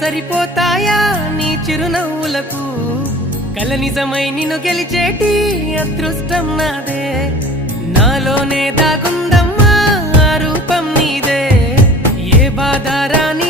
సరిపోతాయా నీ చిరునవ్వులకు కల నిజమై నిన్ను గెలిచేటి అదృష్టం నాదే నాలోనే దాగుందమ్మా రూపం నీదే ఏ బాధ రాని